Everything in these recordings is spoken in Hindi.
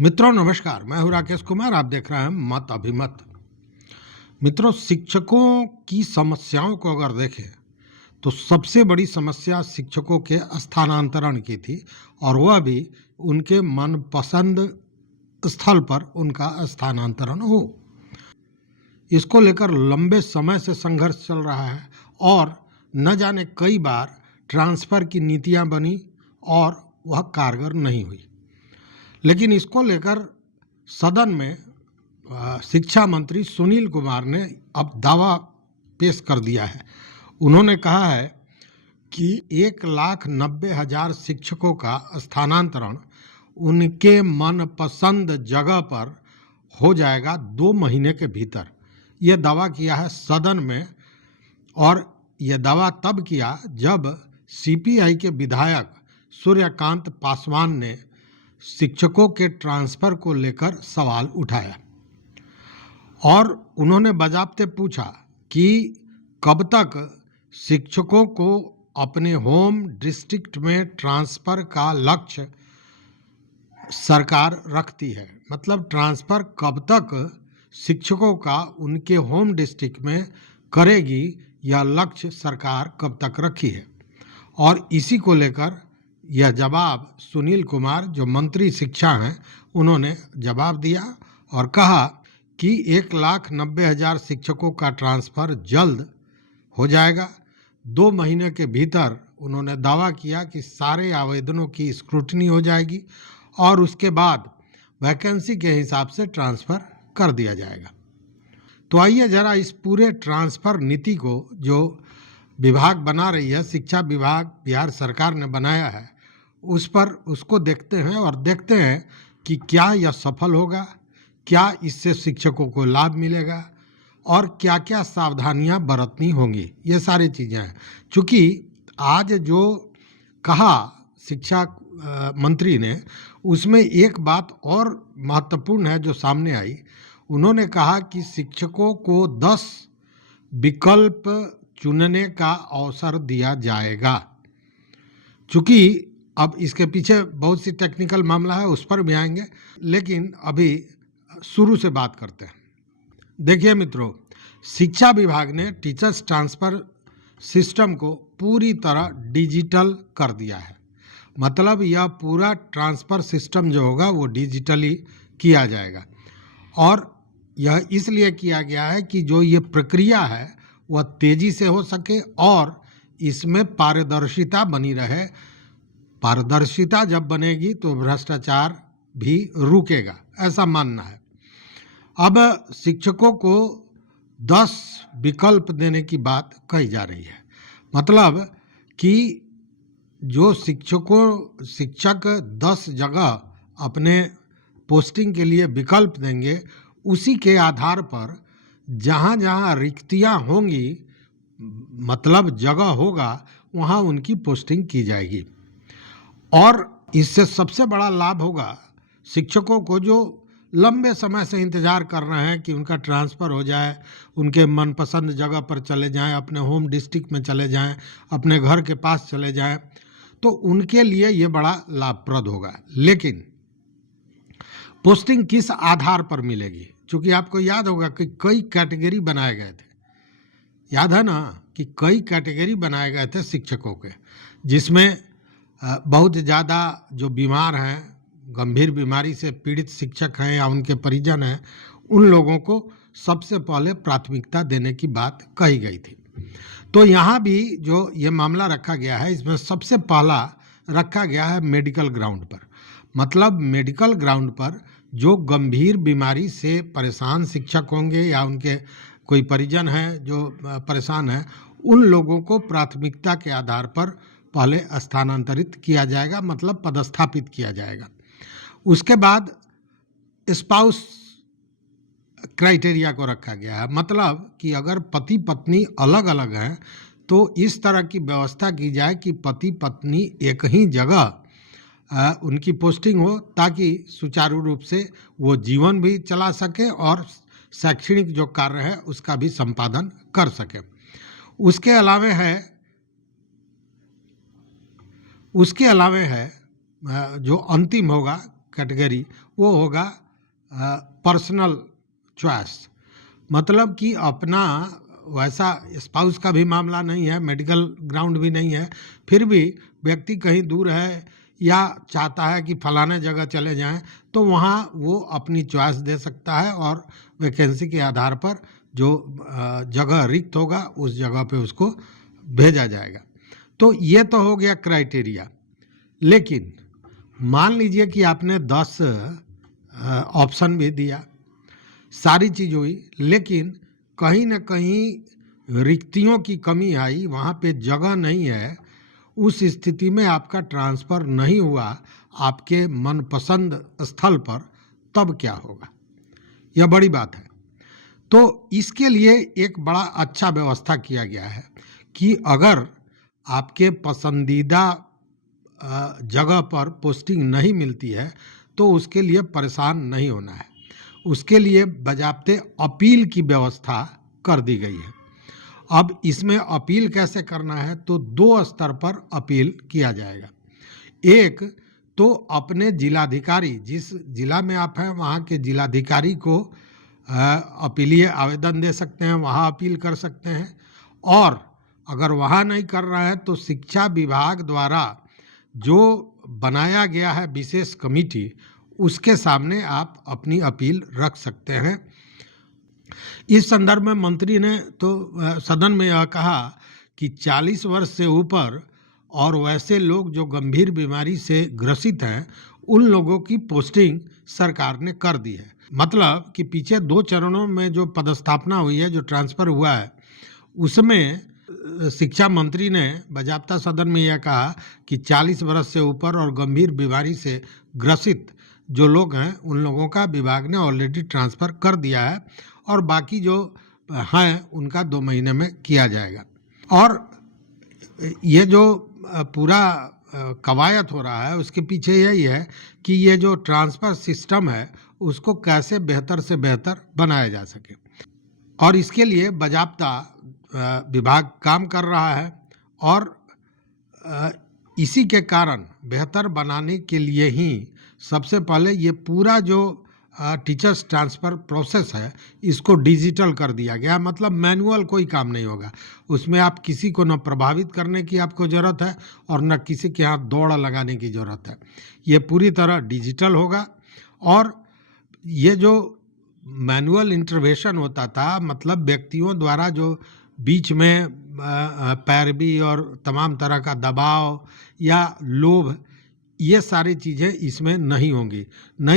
मित्रों नमस्कार, मैं हूं राकेश कुमार। आप देख रहे हैं मत अभिमत। मित्रों, शिक्षकों की समस्याओं को अगर देखें तो सबसे बड़ी समस्या शिक्षकों के स्थानांतरण की थी, और वह भी उनके मनपसंद स्थल पर उनका स्थानांतरण हो। इसको लेकर लंबे समय से संघर्ष चल रहा है और न जाने कई बार ट्रांसफ़र की नीतियां बनी और वह कारगर नहीं हुई। लेकिन इसको लेकर सदन में शिक्षा मंत्री सुनील कुमार ने अब दावा पेश कर दिया है। उन्होंने कहा है कि 1,90,000 शिक्षकों का स्थानांतरण उनके मनपसंद जगह पर हो जाएगा 2 महीने के भीतर। यह दावा किया है सदन में, और यह दावा तब किया जब सीपीआई के विधायक सूर्यकांत पासवान ने शिक्षकों के ट्रांसफ़र को लेकर सवाल उठाया और उन्होंने बजाबते पूछा कि कब तक शिक्षकों को अपने होम डिस्ट्रिक्ट में ट्रांसफ़र का लक्ष्य सरकार रखती है। मतलब ट्रांसफ़र कब तक शिक्षकों का उनके होम डिस्ट्रिक्ट में करेगी, यह लक्ष्य सरकार कब तक रखी है। और इसी को लेकर यह जवाब सुनील कुमार, जो मंत्री शिक्षा हैं, उन्होंने जवाब दिया और कहा कि 1,90,000 शिक्षकों का ट्रांसफ़र जल्द हो जाएगा। 2 महीने के भीतर उन्होंने दावा किया कि सारे आवेदनों की स्क्रूटनी हो जाएगी और उसके बाद वैकेंसी के हिसाब से ट्रांसफ़र कर दिया जाएगा। तो आइए ज़रा इस पूरे ट्रांसफ़र नीति को जो विभाग बना रही है, शिक्षा विभाग बिहार सरकार ने बनाया है, उसको देखते हैं और देखते हैं कि क्या यह सफल होगा, क्या इससे शिक्षकों को लाभ मिलेगा और क्या क्या सावधानियां बरतनी होंगी। ये सारी चीज़ें हैं। चूँकि आज जो कहा शिक्षा मंत्री ने, उसमें एक बात और महत्वपूर्ण है जो सामने आई। उन्होंने कहा कि शिक्षकों को 10 विकल्प चुनने का अवसर दिया जाएगा। चूँकि अब इसके पीछे बहुत सी टेक्निकल मामला है, उस पर भी आएंगे, लेकिन अभी शुरू से बात करते हैं। देखिए मित्रों, शिक्षा विभाग ने टीचर्स ट्रांसफ़र सिस्टम को पूरी तरह डिजिटल कर दिया है। मतलब यह पूरा ट्रांसफ़र सिस्टम जो होगा वो डिजिटली किया जाएगा, और यह इसलिए किया गया है कि जो ये प्रक्रिया है वह तेज़ी से हो सके और इसमें पारदर्शिता बनी रहे। पारदर्शिता जब बनेगी तो भ्रष्टाचार भी रुकेगा, ऐसा मानना है। अब शिक्षकों को 10 विकल्प देने की बात कही जा रही है। मतलब कि जो शिक्षक 10 जगह अपने पोस्टिंग के लिए विकल्प देंगे, उसी के आधार पर जहाँ जहाँ रिक्तियाँ होंगी, मतलब जगह होगा, वहाँ उनकी पोस्टिंग की जाएगी। और इससे सबसे बड़ा लाभ होगा शिक्षकों को, जो लंबे समय से इंतज़ार कर रहे हैं कि उनका ट्रांसफ़र हो जाए, उनके मनपसंद जगह पर चले जाएं, अपने होम डिस्ट्रिक्ट में चले जाएं, अपने घर के पास चले जाएं, तो उनके लिए ये बड़ा लाभप्रद होगा। लेकिन पोस्टिंग किस आधार पर मिलेगी? क्योंकि आपको याद होगा कि कई कैटेगरी बनाए गए थे। याद है ना कि कई कैटेगरी बनाए गए थे शिक्षकों के, जिसमें बहुत ज़्यादा जो बीमार हैं, गंभीर बीमारी से पीड़ित शिक्षक हैं या उनके परिजन हैं, उन लोगों को सबसे पहले प्राथमिकता देने की बात कही गई थी। तो यहाँ भी जो ये मामला रखा गया है, इसमें सबसे पहला रखा गया है मेडिकल ग्राउंड पर। मतलब मेडिकल ग्राउंड पर जो गंभीर बीमारी से परेशान शिक्षक होंगे या उनके कोई परिजन हैं जो परेशान हैं, उन लोगों को प्राथमिकता के आधार पर पहले स्थानांतरित किया जाएगा, मतलब पदस्थापित किया जाएगा। उसके बाद स्पाउस क्राइटेरिया को रखा गया है। मतलब कि अगर पति पत्नी अलग अलग हैं तो इस तरह की व्यवस्था की जाए कि पति पत्नी एक ही जगह उनकी पोस्टिंग हो, ताकि सुचारू रूप से वो जीवन भी चला सके और शैक्षणिक जो कार्य है उसका भी संपादन कर सके। उसके अलावे है जो अंतिम होगा कैटेगरी वो होगा पर्सनल चॉइस। मतलब कि अपना वैसा स्पाउस का भी मामला नहीं है, मेडिकल ग्राउंड भी नहीं है, फिर भी व्यक्ति कहीं दूर है या चाहता है कि फलाने जगह चले जाएं, तो वहाँ वो अपनी चॉइस दे सकता है और वैकेंसी के आधार पर जो जगह रिक्त होगा उस जगह पे उसको भेजा जाएगा। तो ये तो हो गया क्राइटेरिया। लेकिन मान लीजिए कि आपने 10 ऑप्शन भी दिया, सारी चीज़ हुई, लेकिन कहीं ना कहीं रिक्तियों की कमी आई, वहाँ पे जगह नहीं है, उस स्थिति में आपका ट्रांसफ़र नहीं हुआ आपके मनपसंद स्थल पर, तब क्या होगा? यह बड़ी बात है। तो इसके लिए एक बड़ा अच्छा व्यवस्था किया गया है कि अगर आपके पसंदीदा जगह पर पोस्टिंग नहीं मिलती है तो उसके लिए परेशान नहीं होना है। उसके लिए बजाते अपील की व्यवस्था कर दी गई है। अब इसमें अपील कैसे करना है, तो 2 स्तर पर अपील किया जाएगा। एक तो अपने जिलाधिकारी, जिस जिला में आप हैं वहाँ के जिलाधिकारी को अपीलीय आवेदन दे सकते हैं, वहाँ अपील कर सकते हैं। और अगर वहाँ नहीं कर रहा है तो शिक्षा विभाग द्वारा जो बनाया गया है विशेष कमेटी, उसके सामने आप अपनी अपील रख सकते हैं। इस संदर्भ में मंत्री ने तो सदन में यह कहा कि 40 वर्ष से ऊपर और वैसे लोग जो गंभीर बीमारी से ग्रसित हैं, उन लोगों की पोस्टिंग सरकार ने कर दी है। मतलब कि पीछे 2 चरणों में जो पदस्थापना हुई है, जो ट्रांसफ़र हुआ है, उसमें शिक्षा मंत्री ने बजाबता सदन में यह कहा कि 40 वर्ष से ऊपर और गंभीर बीमारी से ग्रसित जो लोग हैं उन लोगों का विभाग ने ऑलरेडी ट्रांसफ़र कर दिया है और बाकी जो हैं उनका 2 महीने में किया जाएगा। और ये जो पूरा कवायद हो रहा है उसके पीछे यही है कि ये जो ट्रांसफ़र सिस्टम है उसको कैसे बेहतर से बेहतर बनाया जा सके, और इसके लिए बजाबता विभाग काम कर रहा है। और इसी के कारण बेहतर बनाने के लिए ही सबसे पहले ये पूरा जो टीचर्स ट्रांसफ़र प्रोसेस है इसको डिजिटल कर दिया गया। मतलब मैनुअल कोई काम नहीं होगा उसमें, आप किसी को न प्रभावित करने की आपको ज़रूरत है और न किसी के हाथ दौड़ लगाने की ज़रूरत है। ये पूरी तरह डिजिटल होगा। और ये जो मैनुअल इंटरवेंशन होता था, मतलब व्यक्तियों द्वारा जो बीच में पैरवी और तमाम तरह का दबाव या लोभ, ये सारी चीज़ें इसमें नहीं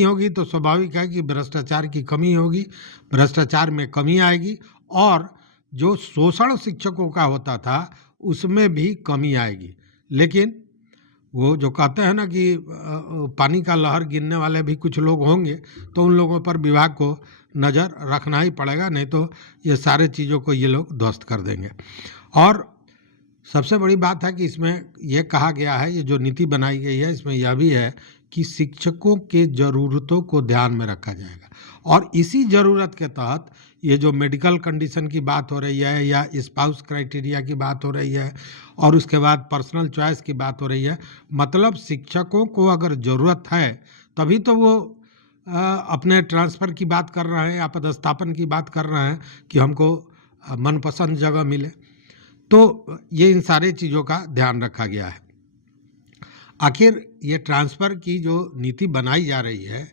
होगी तो स्वाभाविक है कि भ्रष्टाचार की कमी होगी, भ्रष्टाचार में कमी आएगी और जो शोषण शिक्षकों का होता था उसमें भी कमी आएगी। लेकिन वो जो कहते हैं ना कि पानी का लहर गिनने वाले भी कुछ लोग होंगे, तो उन लोगों पर विभाग को नज़र रखना ही पड़ेगा, नहीं तो ये सारे चीज़ों को ये लोग ध्वस्त कर देंगे। और सबसे बड़ी बात है कि इसमें यह कहा गया है, ये जो नीति बनाई गई है इसमें यह भी है कि शिक्षकों के ज़रूरतों को ध्यान में रखा जाएगा। और इसी ज़रूरत के तहत ये जो मेडिकल कंडीशन की बात हो रही है या स्पाउस क्राइटेरिया की बात हो रही है और उसके बाद पर्सनल चॉइस की बात हो रही है, मतलब शिक्षकों को अगर ज़रूरत है तभी तो वो अपने ट्रांसफ़र की बात कर रहे हैं या पदस्थापन की बात कर रहे हैं कि हमको मनपसंद जगह मिले। तो ये इन सारी चीज़ों का ध्यान रखा गया है। आखिर ये ट्रांसफ़र की जो नीति बनाई जा रही है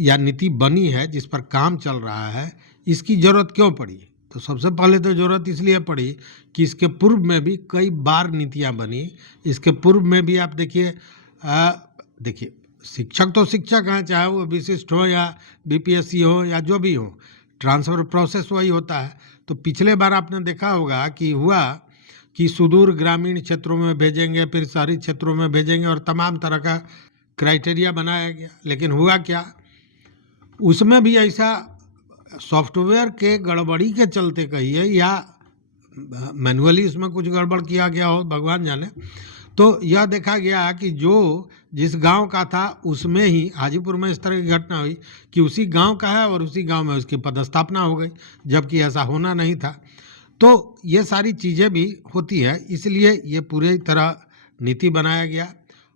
या नीति बनी है जिस पर काम चल रहा है, इसकी ज़रूरत क्यों पड़ी? तो सबसे पहले तो ज़रूरत इसलिए पड़ी कि इसके पूर्व में भी कई बार नीतियाँ बनी। इसके पूर्व में भी आप देखिए शिक्षक तो शिक्षक हैं, चाहे वो विशिष्ट हो या बीपीएससी हो या जो भी हो, ट्रांसफ़र प्रोसेस वही होता है। तो पिछले बार आपने देखा होगा कि हुआ कि सुदूर ग्रामीण क्षेत्रों में भेजेंगे, फिर शहरी क्षेत्रों में भेजेंगे और तमाम तरह का क्राइटेरिया बनाया गया। लेकिन हुआ क्या, उसमें भी ऐसा सॉफ्टवेयर के गड़बड़ी के चलते कहिए या मैनुअली उसमें कुछ गड़बड़ किया गया हो, भगवान जाने, तो यह देखा गया कि जो जिस गांव का था उसमें ही हाजीपुर में इस तरह की घटना हुई कि उसी गांव का है और उसी गांव में उसकी पदस्थापना हो गई, जबकि ऐसा होना नहीं था। तो ये सारी चीज़ें भी होती है, इसलिए ये पूरी तरह नीति बनाया गया।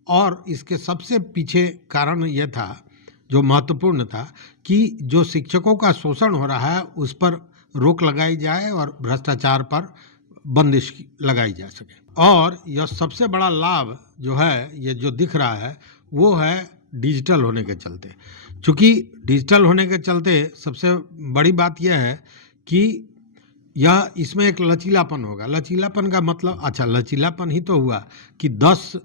और इसके सबसे पीछे कारण यह था, जो महत्वपूर्ण था, कि जो शिक्षकों का शोषण हो रहा है उस पर रोक लगाई जाए और भ्रष्टाचार पर बंदिश लगाई जा सके। और यह सबसे बड़ा लाभ जो है, ये जो दिख रहा है, वो है डिजिटल होने के चलते। चूँकि डिजिटल होने के चलते सबसे बड़ी बात यह है कि यह इसमें एक लचीलापन होगा। लचीलापन का मतलब, अच्छा लचीलापन ही तो हुआ कि 10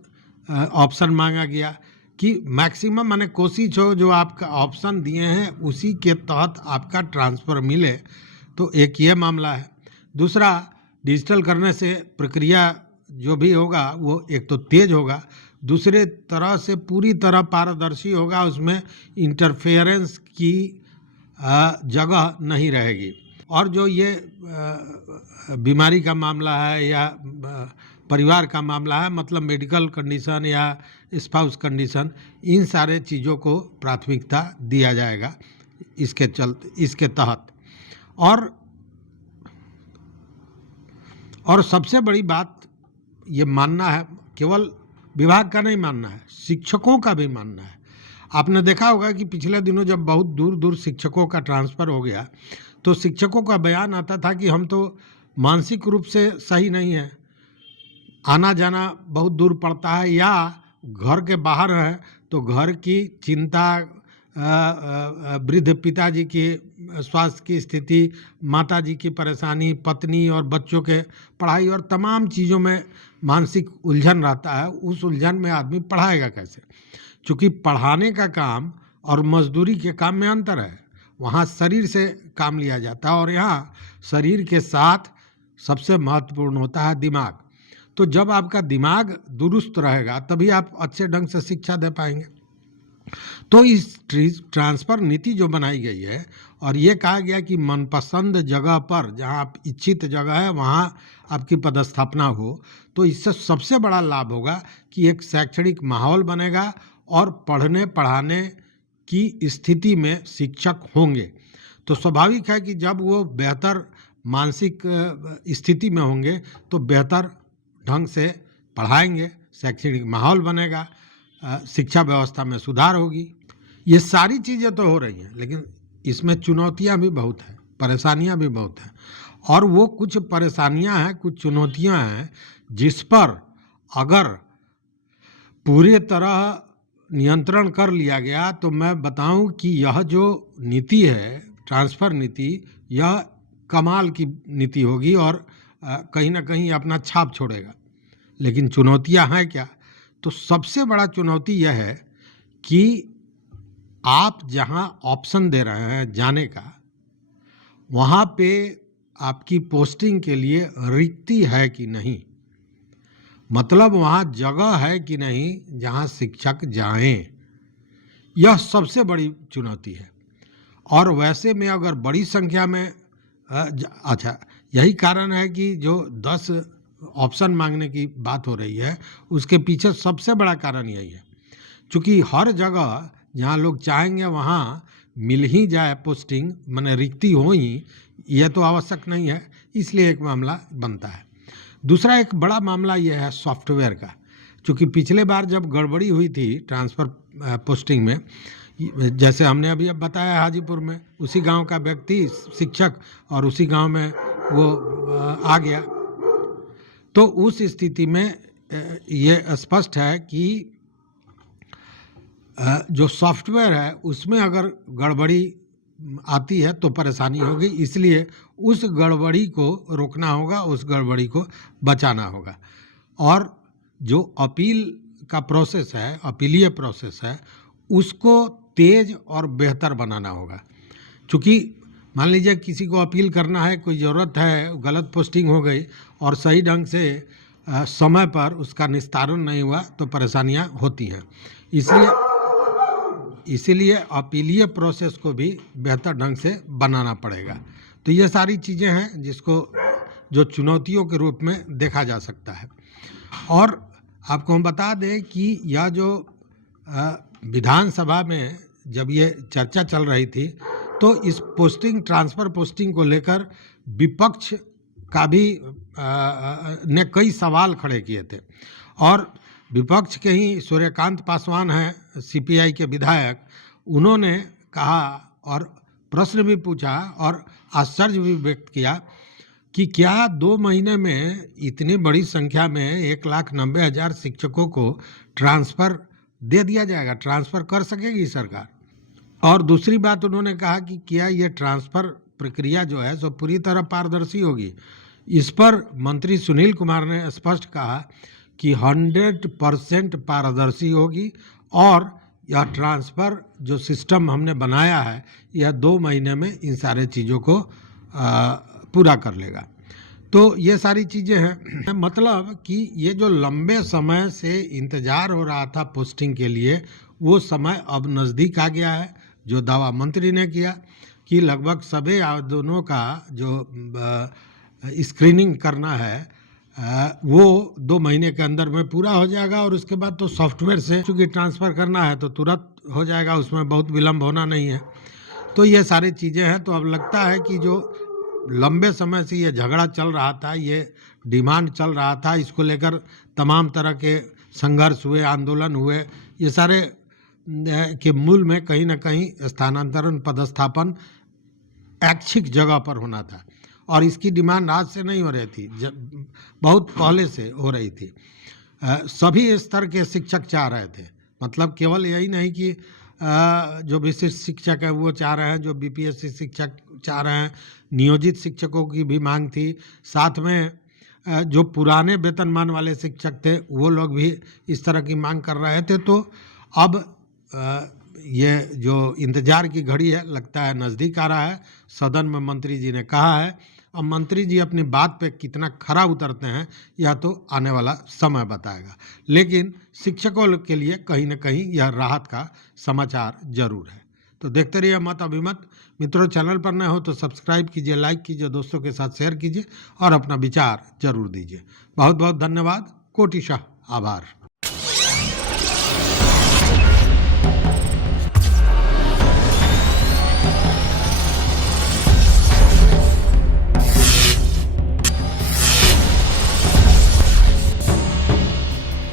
ऑप्शन मांगा गया कि मैक्सिमम माने कोशिश हो जो आपका ऑप्शन दिए हैं उसी के तहत आपका ट्रांसफ़र मिले, तो एक ये मामला है। दूसरा, डिजिटल करने से प्रक्रिया जो भी होगा वो एक तो तेज होगा, दूसरे तरह से पूरी तरह पारदर्शी होगा, उसमें इंटरफेरेंस की जगह नहीं रहेगी। और जो ये बीमारी का मामला है या परिवार का मामला है, मतलब मेडिकल कंडीशन या स्पाउस कंडीशन, इन सारे चीज़ों को प्राथमिकता दिया जाएगा इसके तहत। और सबसे बड़ी बात ये मानना है, केवल विभाग का नहीं मानना है, शिक्षकों का भी मानना है। आपने देखा होगा कि पिछले दिनों जब बहुत दूर दूर शिक्षकों का ट्रांसफ़र हो गया, तो शिक्षकों का बयान आता था कि हम तो मानसिक रूप से सही नहीं है, आना जाना बहुत दूर पड़ता है, या घर के बाहर है तो घर की चिंता, वृद्ध पिताजी की स्वास्थ्य की स्थिति, माताजी की परेशानी, पत्नी और बच्चों के पढ़ाई और तमाम चीज़ों में मानसिक उलझन रहता है। उस उलझन में आदमी पढ़ाएगा कैसे? चूँकि पढ़ाने का काम और मजदूरी के काम में अंतर है। वहाँ शरीर से काम लिया जाता है और यहाँ शरीर के साथ सबसे महत्वपूर्ण होता है दिमाग। तो जब आपका दिमाग दुरुस्त रहेगा तभी आप अच्छे ढंग से शिक्षा दे पाएंगे। तो इस ट्रांसफ़र नीति जो बनाई गई है और ये कहा गया कि मनपसंद जगह पर, जहाँ आप इच्छित जगह है वहाँ आपकी पदस्थापना हो, तो इससे सबसे बड़ा लाभ होगा कि एक शैक्षणिक माहौल बनेगा और पढ़ने पढ़ाने की स्थिति में शिक्षक होंगे। तो स्वाभाविक है कि जब वो बेहतर मानसिक स्थिति में होंगे तो बेहतर ढंग से पढ़ाएंगे, शैक्षणिक माहौल बनेगा, शिक्षा व्यवस्था में सुधार होगी। ये सारी चीज़ें तो हो रही हैं, लेकिन इसमें चुनौतियां भी बहुत हैं, परेशानियां भी बहुत हैं। और वो कुछ परेशानियां हैं, कुछ चुनौतियां हैं जिस पर अगर पूरे तरह नियंत्रण कर लिया गया तो मैं बताऊं कि यह जो नीति है, ट्रांसफ़र नीति, यह कमाल की नीति होगी और कहीं ना कहीं अपना छाप छोड़ेगा। लेकिन चुनौतियां हैं क्या? तो सबसे बड़ा चुनौती यह है कि आप जहां ऑप्शन दे रहे हैं जाने का, वहां पे आपकी पोस्टिंग के लिए रिक्ति है कि नहीं, मतलब वहाँ जगह है कि नहीं जहाँ शिक्षक जाएं। यह सबसे बड़ी चुनौती है। और वैसे में अगर बड़ी संख्या में अच्छा, यही कारण है कि जो 10 ऑप्शन मांगने की बात हो रही है उसके पीछे सबसे बड़ा कारण यही है। चूँकि हर जगह जहाँ लोग चाहेंगे वहाँ मिल ही जाए पोस्टिंग, माने रिक्ति हो ही, यह तो आवश्यक नहीं है, इसलिए एक मामला बनता है। दूसरा एक बड़ा मामला यह है सॉफ्टवेयर का। चूँकि पिछले बार जब गड़बड़ी हुई थी ट्रांसफ़र पोस्टिंग में, जैसे हमने अभी अब बताया हाजीपुर में उसी गांव का व्यक्ति शिक्षक और उसी गांव में वो आ गया, तो उस स्थिति में ये स्पष्ट है कि जो सॉफ्टवेयर है उसमें अगर गड़बड़ी आती है तो परेशानी होगी, इसलिए उस गड़बड़ी को रोकना होगा, उस गड़बड़ी को बचाना होगा। और जो अपील का प्रोसेस है, अपीलीय प्रोसेस है, उसको तेज और बेहतर बनाना होगा। चूँकि मान लीजिए किसी को अपील करना है, कोई ज़रूरत है, गलत पोस्टिंग हो गई और सही ढंग से समय पर उसका निस्तारण नहीं हुआ तो परेशानियां होती हैं। इसीलिए अपीलीय प्रोसेस को भी बेहतर ढंग से बनाना पड़ेगा। तो ये सारी चीज़ें हैं जिसको जो चुनौतियों के रूप में देखा जा सकता है। और आपको हम बता दें कि यह जो विधानसभा में जब ये चर्चा चल रही थी तो इस पोस्टिंग, ट्रांसफ़र पोस्टिंग को लेकर विपक्ष का भी ने कई सवाल खड़े किए थे। और विपक्ष के ही सूर्यकांत पासवान हैं सीपीआई के विधायक, उन्होंने कहा और प्रश्न भी पूछा और आश्चर्य भी व्यक्त किया कि क्या 2 महीने में इतनी बड़ी संख्या में 1,90,000 शिक्षकों को ट्रांसफ़र दे दिया जाएगा, ट्रांसफ़र कर सकेगी सरकार। और दूसरी बात उन्होंने कहा कि क्या ये ट्रांसफ़र प्रक्रिया जो है सो पूरी तरह पारदर्शी होगी। इस पर मंत्री सुनील कुमार ने स्पष्ट कहा कि 100% पारदर्शी होगी और यह ट्रांसफ़र जो सिस्टम हमने बनाया है यह 2 महीने में इन सारे चीज़ों को पूरा कर लेगा। तो ये सारी चीज़ें हैं, मतलब कि ये जो लंबे समय से इंतज़ार हो रहा था पोस्टिंग के लिए, वो समय अब नज़दीक आ गया है। जो दावा मंत्री ने किया कि लगभग सभी आवेदनों का जो स्क्रीनिंग करना है वो 2 महीने के अंदर में पूरा हो जाएगा और उसके बाद तो सॉफ्टवेयर से चूँकि ट्रांसफ़र करना है तो तुरंत हो जाएगा, उसमें बहुत विलम्ब होना नहीं है। तो ये सारी चीज़ें हैं। तो अब लगता है कि जो लंबे समय से ये झगड़ा चल रहा था, ये डिमांड चल रहा था, इसको लेकर तमाम तरह के संघर्ष हुए, आंदोलन हुए, ये सारे के मूल में कहीं ना कहीं स्थानांतरण, पदस्थापन ऐच्छिक जगह पर होना था और इसकी डिमांड आज से नहीं हो रही थी, बहुत पहले से हो रही थी। सभी स्तर के शिक्षक चाह रहे थे, मतलब केवल यही नहीं कि जो विशिष्ट शिक्षक है वो चाह रहे हैं, जो बीपीएससी शिक्षक चाह रहे हैं, नियोजित शिक्षकों की भी मांग थी, साथ में जो पुराने वेतनमान वाले शिक्षक थे वो लोग भी इस तरह की मांग कर रहे थे। तो अब ये जो इंतजार की घड़ी है लगता है नज़दीक आ रहा है। सदन में मंत्री जी ने कहा है, अब मंत्री जी अपनी बात पे कितना खरा उतरते हैं यह तो आने वाला समय बताएगा, लेकिन शिक्षकों के लिए कहीं ना कहीं यह राहत का समाचार जरूर है। तो देखते रहिए मत अभिमत। मित्रों, चैनल पर नए हो तो सब्सक्राइब कीजिए, लाइक कीजिए, दोस्तों के साथ शेयर कीजिए और अपना विचार जरूर दीजिए। बहुत बहुत धन्यवाद, कोटिशः आभार।